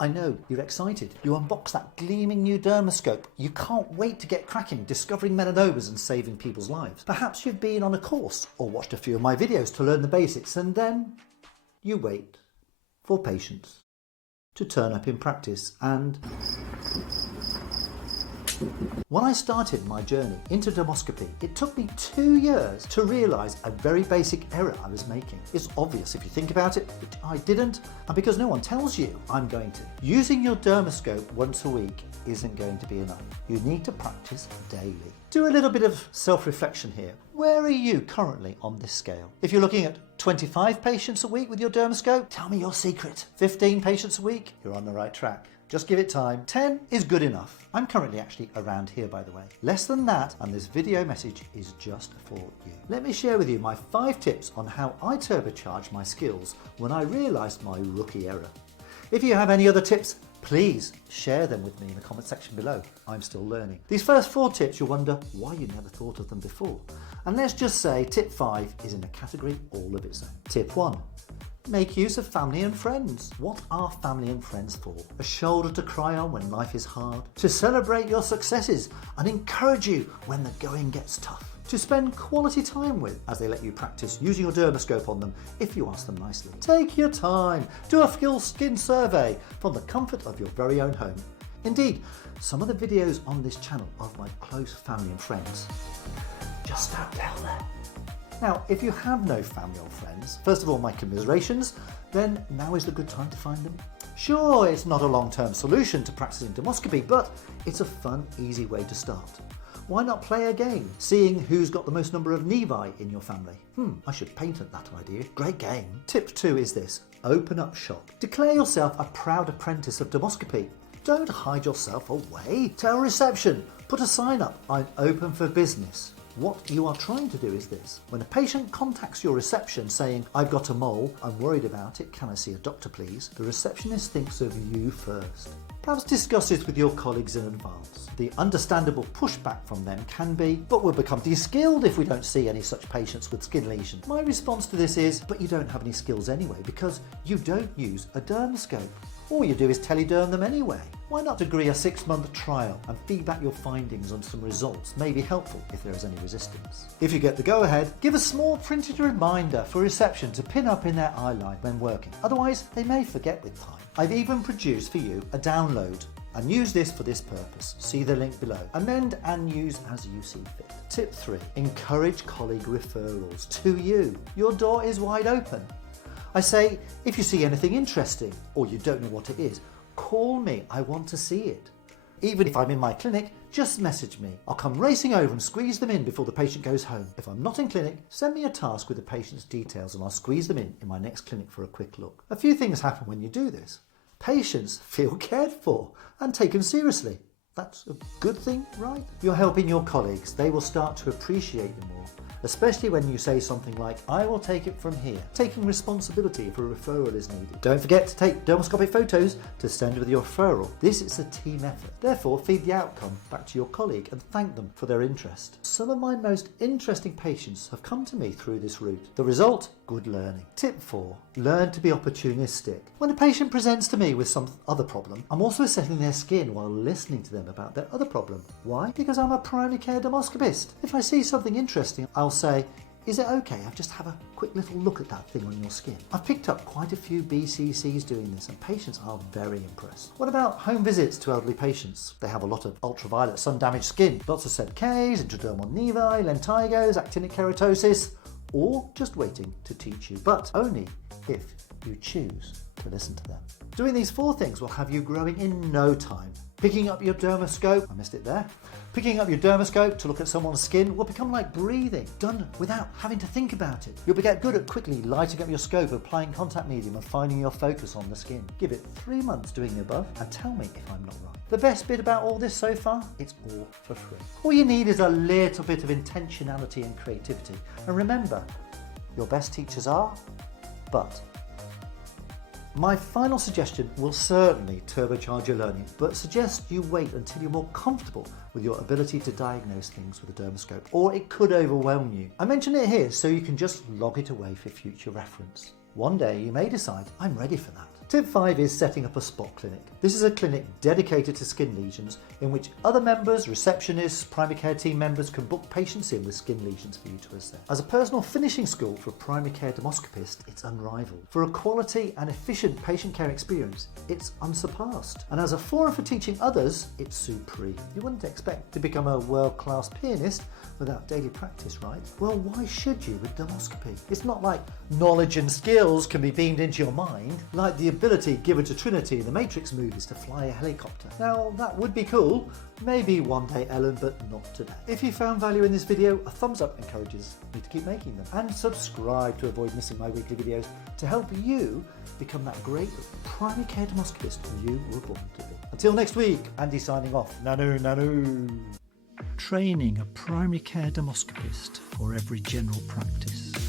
I know you're excited. You unbox that gleaming new Dermoscope. You can't wait to get cracking, discovering melanomas and saving people's lives. Perhaps you've been on a course or watched a few of my videos to learn the basics, and then you wait for patients to turn up in practice. And when I started my journey into dermoscopy, it took me 2 years to realise a very basic error I was making. It's obvious if you think about it, but I didn't, and because no one tells you I'm going to. Using your dermoscope once a week isn't going to be enough. You need to practice daily. Do a little bit of self-reflection here. Where are you currently on this scale? If you're looking at 25 patients a week with your dermoscope, tell me your secret. 15 patients a week, you're on the right track. Just give it time. 10 is good enough. I'm currently actually around here, by the way. Less than that, and this video message is just for you. Let me share with you my 5 tips on how I turbocharged my skills when I realised my rookie error. If you have any other tips, please share them with me in the comment section below. I'm still learning. These first 4 tips, you'll wonder why you never thought of them before. And let's just say tip 5 is in a category all of its own. Tip 1. Make use of family and friends. What are family and friends for? A shoulder to cry on when life is hard, to celebrate your successes and encourage you when the going gets tough, to spend quality time with as they let you practice using your dermoscope on them if you ask them nicely. Take your time, do a full skin survey from the comfort of your very own home. Indeed, some of the videos on this channel are of my close family and friends. Just don't tell them. Now, if you have no family or friends, first of all, my commiserations, then now is the good time to find them. Sure, it's not a long-term solution to practicing dermoscopy, but it's a fun, easy way to start. Why not play a game, seeing who's got the most number of nevi in your family? I should patent that idea. Great game. Tip 2 is this: open up shop. Declare yourself a proud apprentice of dermoscopy. Don't hide yourself away. Tell reception, put a sign up, I'm open for business. What you are trying to do is this: when a patient contacts your reception saying, I've got a mole, I'm worried about it, can I see a doctor please? The receptionist thinks of you first. Perhaps discuss this with your colleagues in advance. The understandable pushback from them can be, but we'll become de-skilled if we don't see any such patients with skin lesions. My response to this is, but you don't have any skills anyway because you don't use a dermoscope. All you do is telederm them anyway. Why not agree a 6-month trial and feedback your findings on some results may be helpful if there is any resistance. If you get the go-ahead, give a small printed reminder for reception to pin up in their eye line when working. Otherwise, they may forget with time. I've even produced for you a download and use this for this purpose. See the link below. Amend and use as you see fit. Tip 3. Encourage colleague referrals to you. Your door is wide open. I say, if you see anything interesting or you don't know what it is, call me, I want to see it. Even if I'm in my clinic, just message me. I'll come racing over and squeeze them in before the patient goes home. If I'm not in clinic, send me a task with the patient's details and I'll squeeze them in my next clinic for a quick look. A few things happen when you do this. Patients feel cared for and taken seriously. That's a good thing, right? You're helping your colleagues. They will start to appreciate you more, especially when you say something like, I will take it from here, taking responsibility if a referral is needed. Don't forget to take dermoscopic photos to send with your referral. This is a team effort. Therefore, feed the outcome back to your colleague and thank them for their interest. Some of my most interesting patients have come to me through this route. The result? Good learning. Tip 4. Learn to be opportunistic. When a patient presents to me with some other problem, I'm also assessing their skin while listening to them about their other problem. Why? Because I'm a primary care dermoscopist. If I see something interesting, I'll say, is it okay? I'll just have a quick little look at that thing on your skin. I've picked up quite a few BCCs doing this and patients are very impressed. What about home visits to elderly patients? They have a lot of ultraviolet sun damaged skin. Lots of SEBKs, intradermal nevi, lentigos, actinic keratosis, or just waiting to teach you, but only if you choose to listen to them. Doing these 4 things will have you growing in no time. Picking up your dermoscope, I missed it there. Picking up your dermoscope to look at someone's skin will become like breathing, done without having to think about it. You'll get good at quickly lighting up your scope, applying contact medium and finding your focus on the skin. Give it 3 months doing the above and tell me if I'm not right. The best bit about all this so far, it's all for free. All you need is a little bit of intentionality and creativity. And remember, your best teachers are, but. My final suggestion will certainly turbocharge your learning, but suggest you wait until you're more comfortable with your ability to diagnose things with a dermoscope, or it could overwhelm you. I mention it here so you can just log it away for future reference. One day you may decide, I'm ready for that. Tip 5 is setting up a spot clinic. This is a clinic dedicated to skin lesions in which other members, receptionists, primary care team members can book patients in with skin lesions for you to assess. As a personal finishing school for a primary care dermoscopist, it's unrivaled. For a quality and efficient patient care experience, it's unsurpassed. And as a forum for teaching others, it's supreme. You wouldn't expect to become a world-class pianist without daily practice, right? Well, why should you with dermoscopy? It's not like knowledge and skills can be beamed into your mind, like the ability given to Trinity in the Matrix movies to fly a helicopter. Now, that would be cool. Maybe one day, Ellen, but not today. If you found value in this video, a thumbs up encourages me to keep making them. And subscribe to avoid missing my weekly videos to help you become that great primary care dermoscopist you were born to be. Until next week, Andy signing off. Nanu, nanu. Training a primary care dermoscopist for every general practice.